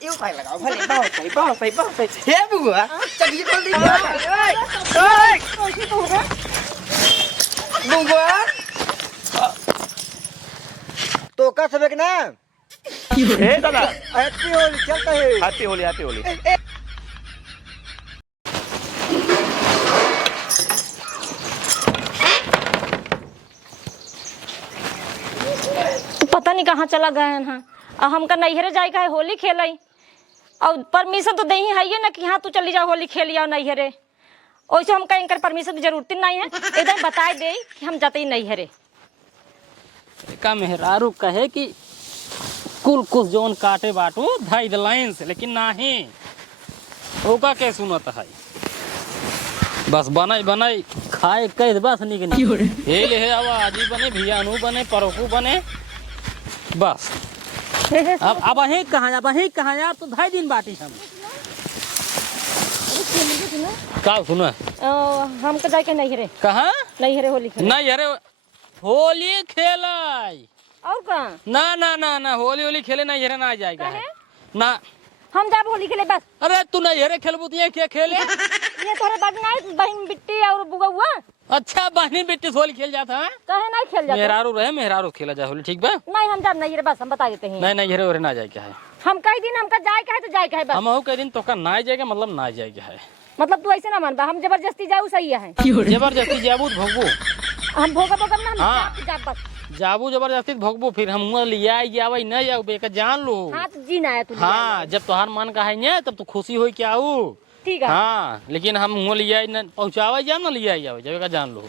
yêu phải लगाओ भले bao सही हे बुआ चलिए जल्दी ओए बुआ तो का सबक ना हे दादा हैप्पी होली चलता है हैप्पी होली तो पता नहीं कहाँ चला गया है ना। हमका नैहरे जाए का है होली खेलाई और परमिशन तो नहीं है ये ना कि हाँ तू चली जा होली खेली और नैहरे। वैसे हमका इनकर परमिशन की जरूरत नहीं है, एकदम बता दे कि हम जाते ही नैहरे। का मेहरारू कहे कि कुल कुछ जोन काटे बाटू धाई लाइन से, लेकिन नहीं ओका के सुनत है। बस बनाई खाए कह बस निकनी हे ले हे आवा आजी बने भियानू बने परकू बने बस। अब ही कहाँ यार तो 2.5 दिन बाटी हम का सुना हमका जाए के नैहरे। कहाँ नैहरे होली खेले नैहरे होली खेलाई और कहाँ ना होली खेले नैहरे ना जाएगा ना। हम जाब होली खेले बस। अरे तू नैहरे खेलबू तो क्या खेले ये तोरे बगनाई बहन बिट्टी और बुगुआ। अच्छा बहनी बेटी होली खेल जाता है कहे नहीं खेल जाता मेहरारू खेला जाए होली ठीक बा। नहीं हम जाब नैहरे बस, हम बता देते हैं। नहीं नैहरे ओरे ना जाए क्या है। हम कई दिन हमका जाए का है तो जाए का है बस। हम कई दिन तो का ना जाएगा मतलब ना जाएगा है। मतलब तू ऐसे ना मानबा हम जबरदस्ती जाऊ सही है। जबरदस्ती जाबू भोगबू हम भोगा ना हम हाँ। जाब बस। जाबू जबरदस्ती भोगबू फिर हम लिया जावे नहीं जाऊ बेका जान लो। हाँ तो जी ना है तू। हाँ जब तोहार मन का है न तब तो खुशी हो क्या आऊ ठीक है। हाँ लेकिन हम लिया पहुँचावे जाए ना लिया जावे जब का जान लो।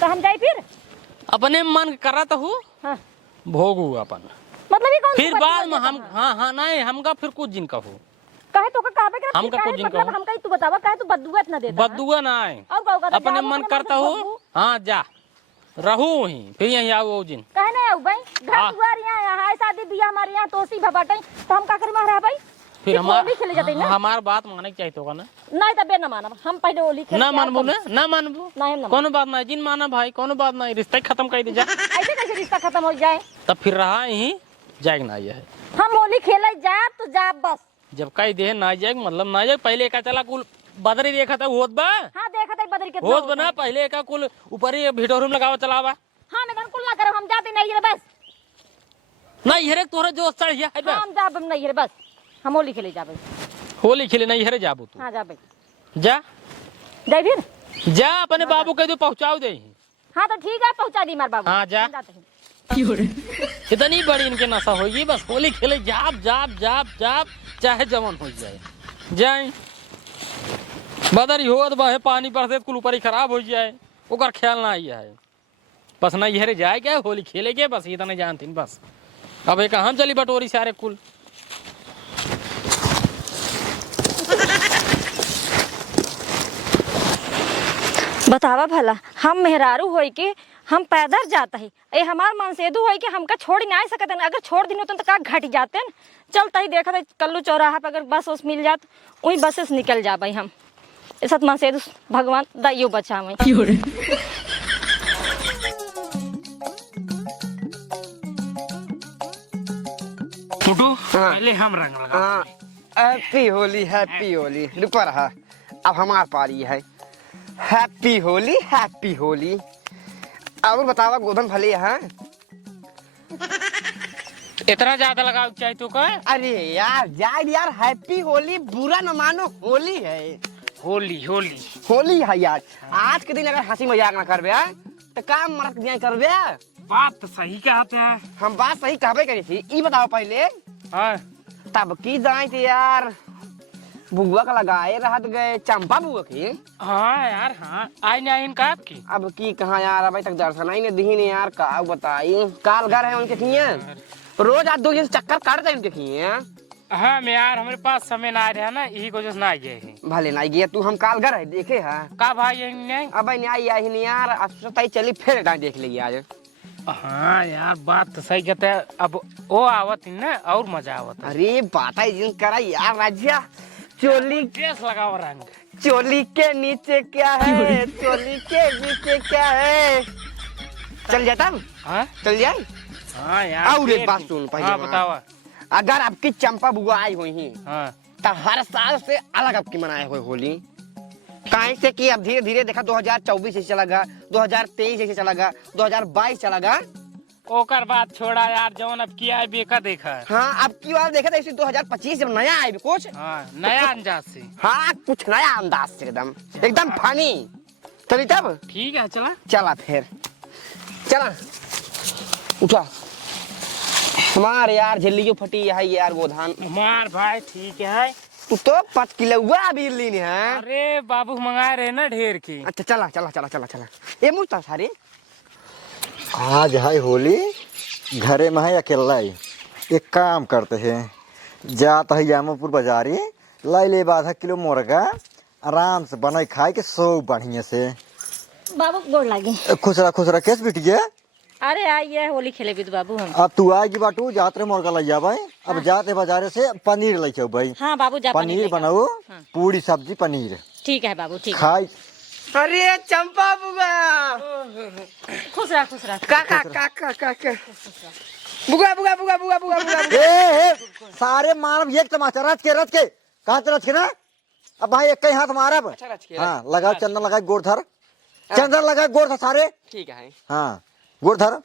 तो हम जाए फिर अपने मन करत हूँ हाँ। भोगू अपन मतलब ये कौन फिर बाद में हम हाँ नहीं हमका फिर कुछ दिन कहू कहे तो काबे के हमका कुछ दिन मतलब कहू हमका तू बतावा कहे तू बदुआ ना देता बदुआ नहीं और का होगा अपने मन करता हूँ हाँ जा रहू ही फिर यहीं आओ दिन कहे नहीं आऊ भाई घर दुआर यहाँ है शादी बियाह हमारे यहाँ तोसी भबाटे तो हम का करे महारा भाई फिर हमार बात माने के चाहिए होगा ना। नहीं तबे ना मानब हम पहले होली खेल ना मानबू ना मानबू कोनो बात नहीं जिन माना भाई कोनो बात नहीं रिश्ता खत्म कर दे जा। ऐसे कैसे रिश्ता खत्म हो जाए तब फिर रहा यहीं जाएगा ना ये हम होली खेले जा तो जा बस। जब कई दे ना जाएगा मतलब ना जाए पहले का चला कुल बदरी देखा था होत बा। हाँ देखा था बदरी के होत बना पहले का कुल ऊपर ही वीडियो रूम लगावा चलावा। हाँ मैं कुल ना करो हम जाते नहीं रे बस नहीं हेरे तोरा जो चढ़ गया है हम जाब नहीं रे बस हम होली खेले जाबे। होली खेले नहीं हेरे जाबू तू हाँ जाबे जा जाए फिर जा अपने बाबू कह दो पहुंचाओ दे। हाँ तो ठीक है पहुंचा दी मार बाबू। हाँ जा इतनी बड़ी इनके नशा होगी बस होली खेले जाप चाहे जमन हो जाए बदरी होत बहे पानी बरसे कुल ऊपर ही खराब हो जाए ओकर ख्याल ना आई है। बस ना ये जाए क्या होली खेले के बस इतना जानती बस। अब एक हम चली बटोरी सारे कुल बतावा भला हम मेहरारू होई के हम पैदल जाता है ए हमार मन सेदू होई के हमका छोड़ ना सकते अगर छोड़ दिन तो का घट जाते न चलता ही देखा था कल्लू चौराहा पर अगर बस उस मिल जात वही बस से निकल जा भाई हम ऐसा मन सेदू भगवान दाइयो बचा मैं। पहले हम रंग लगा। हैप्पी होली रुको रहा अब हमार पारी है। हैप्पी होली और बतावा गोधन भले है इतना ज्यादा लगाओ चाहिए तो का। अरे यार हैप्पी होली बुरा न मानो होली है। होली है यार आज के दिन अगर हंसी मजाक ना करबे तो काम मरक दिया करबे। बात तो सही कहते हैं हम बात सही कहबे करी थी ई बताओ पहले हाँ। तब की जाए थे यार बुआ का लगाए रहत गए चंपा बुआ की। हाँ यार हाँ आई नहीं इनका आपकी अब की कहाँ यार अभी तक दर्शन ही नहीं दी ने यार का बताई काल घर है उनके किए रोज आज 2 दिन चक्कर काटते उनके किए। हाँ मैं यार हमारे पास समय ना आ रहा ना यही वजह से ना आ गए हैं। भले ना गया तू हम काल घर है देखे है का भाई नहीं अब नहीं आई नहीं यार अब सोचता चली फिर देख लेगी आज। हाँ यार बात तो सही कहते है अब वो आवत ना और मजा आवत। अरे बात है करा यार राजिया चोली ड्रेस लगाओ रंग चोली के नीचे क्या है चोली के नीचे क्या है चल जाता हाँ चल जाए। हाँ यार और एक बात सुन पहले हाँ बताओ अगर आपकी चंपा बुआ आई हुई ही हाँ तो हर साल से अलग आपकी मनाए हुए होली। काहे से कि अब धीरे धीरे देखा 2024 से चला गया, 2023 से चला गया, 2022 चला गया। ओकर बात छोड़ा यार, जवन अब किया है बेका देखा है। हाँ अब की बार देखा था इसी 2025 जब नया आए कुछ। हाँ नया अंदाज से। हाँ कुछ नया अंदाज से एकदम एकदम फनी। चली तब ठीक है चला। चला फिर चला उठा। हमार यार झिल्ली जो फटी है यार गोधान। हमार भाई ठीक है। तू तो 5 किलो अभी लीन है। अरे बाबू मंगाए रहे ना ढेर की। अच्छा चला चला चला चला चला ये मुझता सारी आज है होली, घरे में है अकेला ही। एक काम करते हैं, जाता है यामोपुर बाजारी, लाई ले आधा किलो मुर्गा, आराम से बनाई खाए के सो बढ़िया से। बाबू गोड़ लागे। खुश रहा कैसे बिटिया। अरे आइए होली खेले भी तो बाबू हम। अब तू आएगी बाटू जाते मुर्गा लै जा भाई। अब जाते बाजारे से पनीर लै जाओ भाई। हाँ बाबू जा पनीर बनाओ। हाँ। पूरी सब्जी पनीर ठीक है बाबू ठीक। खाई। अरे चंपा बुआ खुश रहा खुश रहा। काका काका काका बुआ बुआ बुआ बुआ बुआ बुआ ए सारे मानव एक तमाचा रच के कहाँ रच के ना। अब भाई एक ही हाथ मारा। अच्छा रच के। हाँ लगाओ चंदन लगाए गोड़ धर। चंदन लगाए गोड़ धर सारे। ठीक है। हाँ गोड़ धर।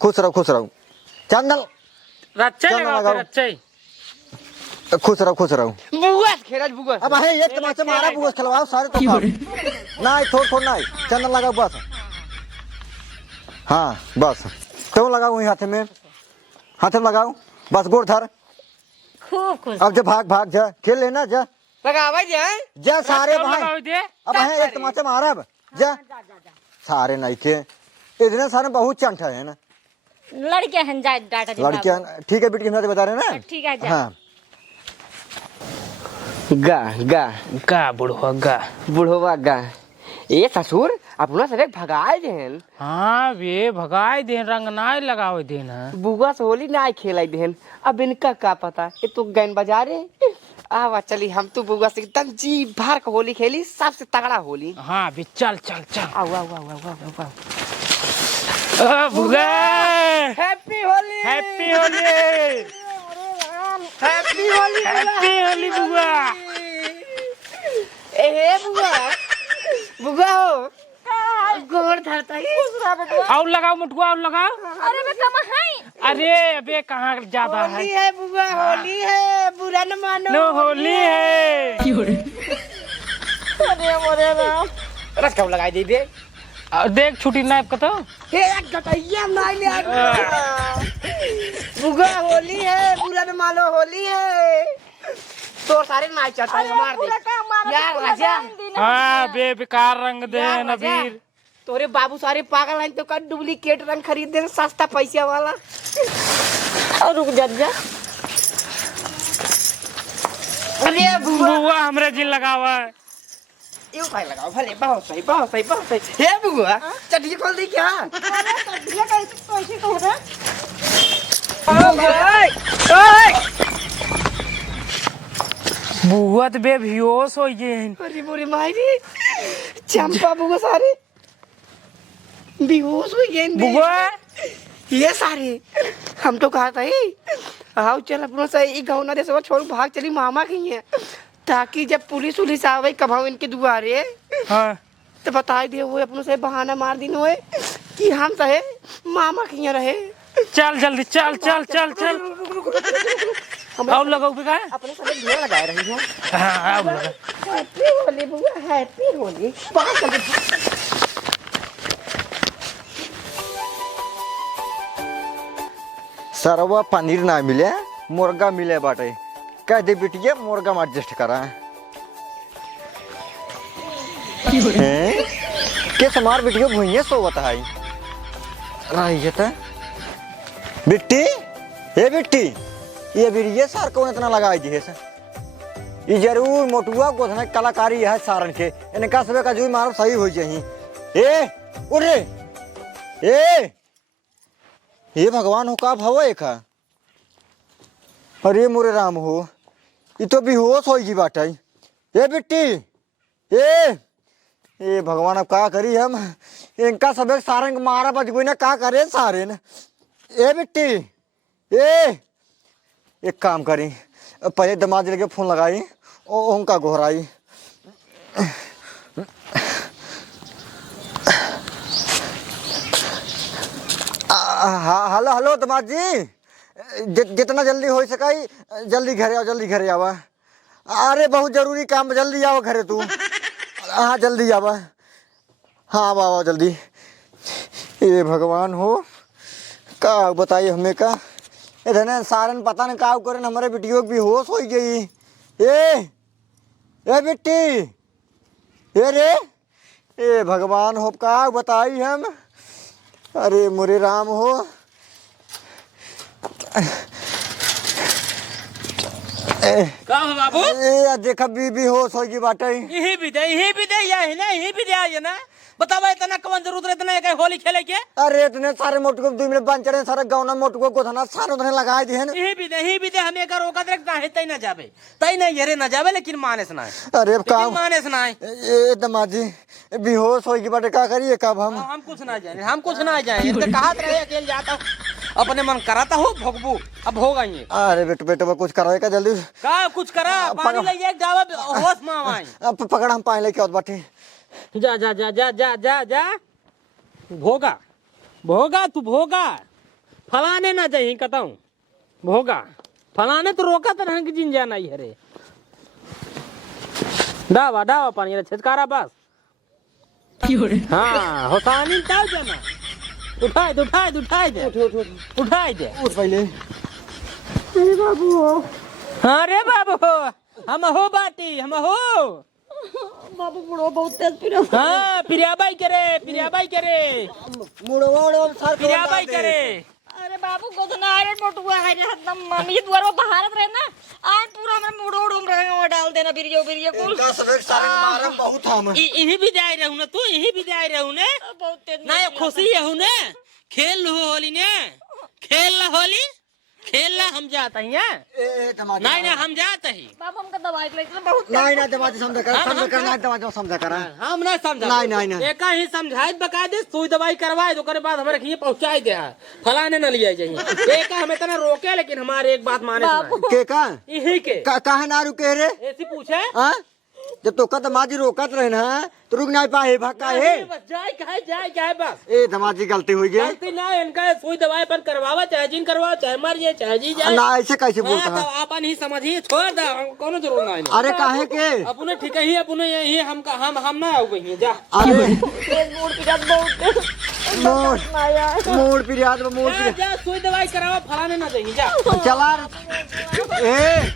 खुश रहो चंदन रच्चे चलो लगाओ लगाओ। फिर रच्चे। खुश रहो। बुआ खेराज बुआ अब है एक तमाचा मारा बुआ खिलवाओ सारे तो नहीं थोड़ नहीं चंदन लगाओ बस। हाँ बस तुम लगाओ वही हाथ में लगाओ बस गोड़ धर। खूब खुश। अब जा भाग जा खेल लेना जा लगावा जा सारे भाई। लगाओ दे। अब है एक तमाचा मारा अब जा सारे नहीं के इतने सारे बहुत चंट है ना। लड़के हैं जा डाटा जी लड़कियां ठीक है बेटी बता रहे हैं ना। ठीक है जा। हाँ गा गा का बुढ़वा गा। बुढ़वा गा ये ससुर अपना सब भगाए देन। हाँ वे भगाए दे रंग नाय लगावे देना। बुआ से होली ना खेलाई देन। अब इनका का पता ये तो गैन बाजारे। आवा चली हम तो बुआ से एकदम जी भर का होली खेली सबसे तगड़ा होली। हाँ भी चल चल चल। आओ आओ आओ आओ आओ आओ। बुगा happy Holi happy Holi happy Holi happy Holi बुआ। ए बुआ बुआ हो गोड़ धरता है। और लगाओ मुटुआ और लगाओ। अरे मैं कमा है। अरे अबे कहाँ ज्यादा है। होली है बुआ होली है बुरा न मानो। नो होली है। अरे मोरे राम रस कब लगाई दे दे। और देख छुट्टी नाइप का तो। हे एक गटैया नहीं ले बुआ होली है बुरा न मानो होली है। तो सारे नाच चाहता है मार दे यार राजा। हाँ बेकार रंग दे यार राजा, नबीर। तोरे बाबू सारे पागल हैं तो का डुप्लीकेट रंग खरीद दे सस्ता पैसा वाला। और रुक जा जा। अरे बुआ बुआ हमरे जी लगावा। यू भाई लगाओ भले बहुत सही बहुत सही बहुत सही। हे बुआ चटिए खोल दी क्या। ये कैसे हो रहा। बुआ तो बेहोश हो गए। अरे मोरे मायरी चंपा बुआ सारे बेहोश हो गए। बुआ ये सारे हम तो कहा था आओ चल अपना सही गाँव ना दे सब छोड़ भाग चली मामा की है ताकि जब पुलिस उलिस आवे कभाओ इनके दुआरे हाँ तो बता दे वो अपनों से बहाना मार दिन हुए कि हम सहे मामा की रहे। चल जल्दी चल चल चल चल। और लगाओ बेकार। अपने सारे ढेर लगाए रही हो। हाँ और लगा। हैप्पी होली बुआ हैप्पी होली बाहर चल। सरवा पनीर ना मिले मुर्गा मिले बाटे कह दे बिटिया मुर्गा में एडजस्ट करा के समार बिटिया भुइये सोवत है रही था बिट्टी ए बिट्टी ये बिरिये सार कौन इतना लगाई दी है ये जरूर मोटुआ गोधना कलाकारी है सारन के इनका सब का जुई मारो सही हो जाही ए उठ रे ए ये भगवान हो का भव एक अरे मोरे राम हो ये तो बेहोश होगी बाटा ये बिट्टी ये भगवान अब का करी हम इनका सब सारंग मारा बच गई ना का करे सारे न ए बिट्टी एक काम करी, पहले दामाद जी के फोन लगाई और उनका घोराई। हेलो हेलो दामाद जी, जितना जल्दी हो सकाई जल्दी घरे आओ, जल्दी घरे आवा। अरे बहुत जरूरी काम, जल्दी आओ घरे तू। हाँ जल्दी आवा, हाँ आओ जल्दी। ये भगवान हो, का बताइए हमें का इधर सारन पता नहीं का करे, हमारे बेटियों की भी होश हो गई। ए बेटी, ये रे, ए भगवान हो, का बताई हम। अरे मोरे राम हो, का हो बाबू? ए देखा बीबी होश होगी बाटे। यही भी दे या है ना, यही भी दे आइए ना। बतावा इतना कौन जरूरत है इतना के होली खेले के? अरे इतने सारे मोटको 2 मिनट बन चढ़े, सारे गाँव मोटको को थाना सानो धने लगाए दिए हैं। यही भी दे हमें का रोका देखता है, तई ना जावे, तई नहीं येरे ना जावे, लेकिन माने सुनाए। अरे काम माने सुनाए ए दामाद जी बेहोश होगी बाटे, का करिए कब हम कुछ ना जाने, हम कुछ ना जाए। इनके कहा रहे अकेले जाता अपने मन कराता हो भोगबू, अब होगा ये। अरे बेटे कुछ करो का जल्दी। का कुछ करा, पानी ले एक जावा होश में आए। अब पकड़ हम पानी लेके आओ बाटे। जा जा जा जा जा जा जा भोगा भोगा, तू भोगा, फलाने ना जाही कताऊं भोगा, फलाने तो रोका तो रंग जिन जाना ही हरे। डावा डावा पानी रे छचकारा बस। हाँ होसानी ताव जाना, उठाए दे उठाए दे उठाए दे उठाए दे। उठ पहले। अरे बाबू हो, हाँ रे बाबू हो, हम हो बाटी, हम हो बाबू बुढ़ो बहुत तेज पिरो। हाँ पिरियाबाई करे मुड़वा सर पिरियाबाई करे। अरे बाबू गोदना अरे मोटुआ है रे, एकदम मम्मी द्वार में भारत रहे ना, आज पूरा मैं मुड़ो उड़म रहे और डाल देना बिरियो कुल। 10 मिनट सारे मारम बहुत हम। यही भी जाए रहू ना, तू यही भी जाए रहू ने, बहुत तेज ना ये खुशी है ने, खेल हो होली ने, खेल होली खेलना हम जाते हैं। नहीं नहीं हम जाते ही बाबू, हमका दवाई ले बहुत नहीं दमाद समझ कर समझा कर हम नहीं समझा। नहीं एक ही समझाए बका दे, सुई दवाई करवाए तो करे बाद हमारे खिए पहुंचाई दे, फलाने न लिया जाइए। एक हमें तना रोके, लेकिन हमारे एक बात माने के का यही के काहे ना रुके रे? ऐसी पूछे हां जब तो का दमाजी रोकत रहे ना तो रुक नहीं पाए, भक्का है बस जाए बस। ए दमाजी गलती हुई गई, गलती ना इनका, सुई दवाई पर करवावा, चाहे जिन करवाओ, चाहे मर जाए चाहे जी जाए ना ऐसे कैसे बोलता तो है? अपन ही समझिए, छोड़ दे, कोनो जरूर ना है। अरे काहे के अपने ठीक ही, अपने यही हम ना आओ गई जा। अरे मोड़ पिरा बहुत मोड़ पिरियाद में मोड़ जा, जा सुई दवाई करावा, फलाने ना जाइए जा। चला ए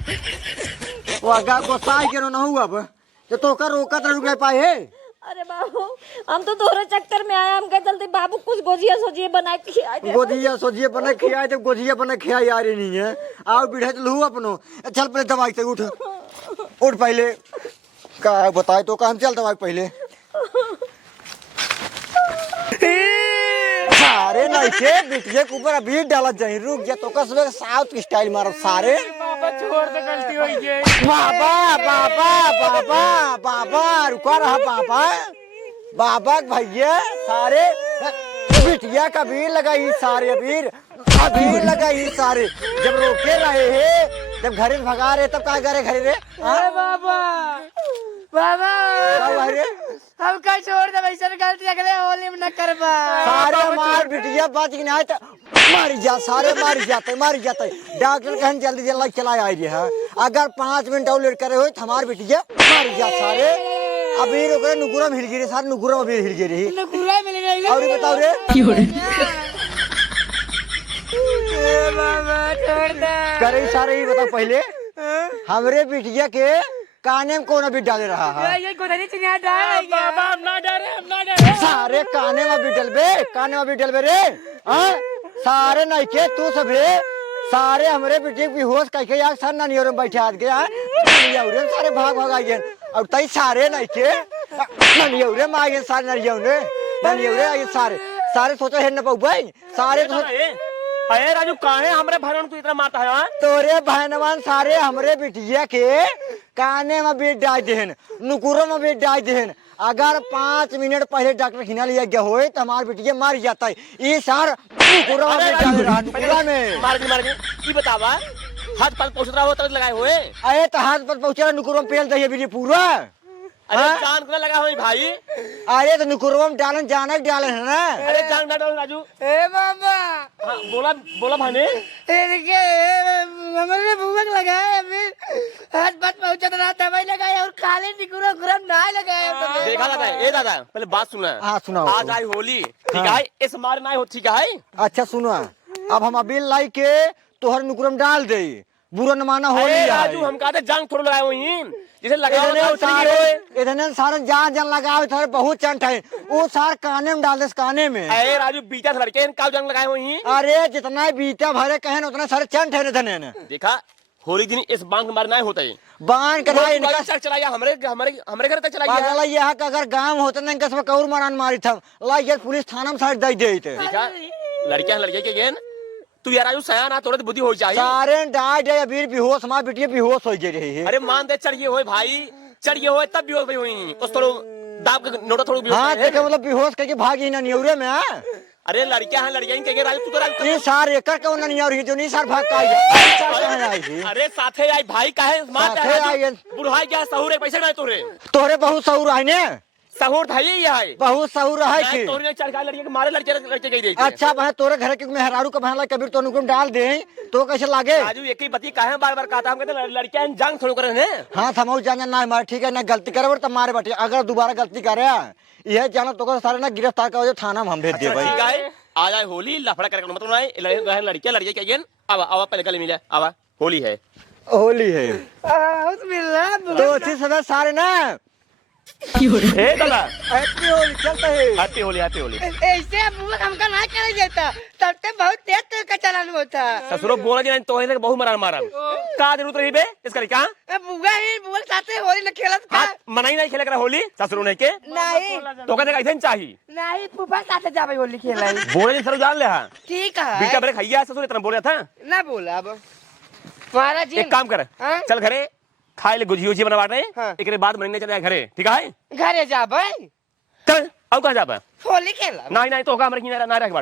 वागा को साई के ना हुआ अब तो का रोकत रुक नहीं पाए है। अरे बाबू, हम तो दोहरे चक्कर में आए, हम कह चलते बाबू कुछ गोजिया सोजिए बना के खिया दे। गोजिया सोजिए बना खियाए तो गोजिया बना खियाई आ रही नहीं है। आओ बिढ़े लू अपनो, चल पहले दवाई से उठ पहले, का बताए तो काम, चल दवाई पहले। सारे नहीं के बिटिया के ऊपर अभी डाला जाए, रुक जा तो कसबे साउथ की स्टाइल मारो सारे। बाबा छोड़ दे, गलती हो गई। बाबा रुका रहा बाबा भैया, सारे बिटिया का अबीर लगाई, सारे अबीर लगाई सारे। जब रोके रहे है, जब घरे भगा रहे तब कहा करे घरे रे? बाबा रे हम का छोड़ दे, वैसे गलती अगले होली में न करबा। सारे मार बिटिया बच के नहीं तो मारी जा, सारे मारी जाते। डॉक्टर कहन जल्दी चला आई है, अगर 5 मिनट और लेट करे हो तो हमार बिटिया मारी जा सारे। अभी रोके नुकुरा में हिल गई, सारे नुकुरा में हिल गई। और बताओ रे बाबा छोड़ दे। करे सारे ही बताओ पहले, हमरे बिटिया के काने में कौन अभी डाले रहा है? ये कोई चिन्ह डाल बाबा, हम ना डरे। सारे काने में भी डलबे रे। हाँ सारे नहीं के तू सब रे, सारे हमरे बेटे की होश कह यार सर ना नियर में बैठे हाथ के यार सारे भाग आई गए। और तई सारे नहीं के ननियौरे में आई सारे ननियौरे आई सारे सोचो है न भाई सारे तो अरे राजू काहे हमरे भरन तू इतना मारता है? तोरे बहनवान सारे हमरे बिटिया के काने में भी डाल देहन, नुकुरों में भी डाल देहन। अगर 5 मिनट पहले डॉक्टर खिना लिया गया हो तो हमारे बिटिया मार जाता है। ये सार नुकुरों में डाल रहा, नुकुरा में मार के की बतावा हाथ पर पहुंच रहा हो तब लगाए हुए। अरे तो हाथ पर पहुंचा नुकुरम पेल दही बीड़ी पूरा। अरे हाँ? जान को लगा हो भाई। अरे तो नुकुरम डालन जाना डाले है ना। अरे जान ना डालो राजू। ए मामा हाँ, बोला बोला भाने। हमने भूख लगाया अभी हाथ बात पहुंचा रहा दवाई लगाया और काले निकुरा गुरम ना लगाया। देखा दादा, ए दादा पहले बात सुना। हाँ सुनाओ। आज आई होली ठीक है, इस मार ना हो ठीक है। अच्छा सुनो, अब हम अबील लाई के तोहर नुकुरम डाल दे, बुरा न माना होली अरे है। राजू हम कहते जान थोड़ा लगाए हुई जिसे लगाओ ना उतरी होए। इधर सारे जान जन लगाओ थारे बहुत चंट है, वो सार काने में डाल दे काने में। अरे राजू बीता से लड़के का जंग लगाए हुई। अरे जितना बीता भरे कहे उतना सारे चंट है धने ने। देखा होली दिन इस बांध के मारे ना होता है। बांध के भाई इनका चल चलाया हमरे हमरे हमरे घर तक चलाया। पागल यह का अगर गांव होता ना इनका सब कौर मारन मारी था लाई पुलिस थाना में साइड दे देते। देखा लड़कियां लड़के के गेन तू यार राजू सया ना थोड़ा बुद्धि हो चाहिए। सारे डाय डे अबीर बेहोश मां बिटिया बेहोश हो जे रही है। अरे मान दे चढ़िए होए भाई, चढ़िए होए तब भी हो हुई उस थोड़ा दाब के नोटा थोड़ा भी। हाँ देखे मतलब बेहोश करके भागी ना निउरे में। अरे लड़कियां हैं लड़कियां के राजू तू तो राजू। ये सार एकर के ओना निउर ही जो नहीं सार भाग का आई। अरे साथे आई भाई काहे मार साथे आई। बुढ़ाई क्या सहूर एक पैसे ना तोरे तोरे बहुत सऊर है ने, सहूर था ये है। बहुत सऊर है कि तोरे ने चढ़ लड़के के मारे लड़के गई दे। अच्छा भाई तोरे घर के मेहरारू का भाला कबीर तो नुकुम डाल दे तो कैसे लागे। राजू एक ही बती काहे बार-बार कहता हम कहते लड़कियां जंग थोड़ा करे ने। हाँ थमाऊ जाना ना मार ठीक है ना गलती करे तो मारे बटे, अगर दोबारा गलती करे यह जाना तो सारे ना गिरफ्तार कर थाना में हम भेज दे भाई। ठीक है आ जाए होली लफड़ा करके मतलब ना लड़कियां लड़के के गेन आवा पहले कल मिले आवा होली है। होली है बिस्मिल्लाह तो अच्छी समय सारे ना ए दादा हैप्पी होली चलते है। Happy Holi happy Holi. ऐसे बुआ हमका ना करे देता तब ते बहुत तेज का चलन होता। ससुरो बोला जी तो है बहुत मारा मारा का जरूरत रही बे इसका क्या बुआ ही बुआ साथे होली न खेलत का मनाई नहीं खेले करा होली ससुरो ने के नहीं तो कहते कैसे चाहिए नहीं फूफा साथे जावे होली खेलाई। बोले जी सर जान ले हां ठीक है बेटा बड़े खैया ससुर इतना बोला था ना बोला अब महाराज जी एक काम कर हाँ? चल घरे खाए ले गुझी उजी बनवा रहे हाँ। एक बाद महीने चले घरे ठीक है घरे जाबे चल अब कहां जाबे होली खेला नहीं नहीं तो होगा हमरे की ना रख बाटे।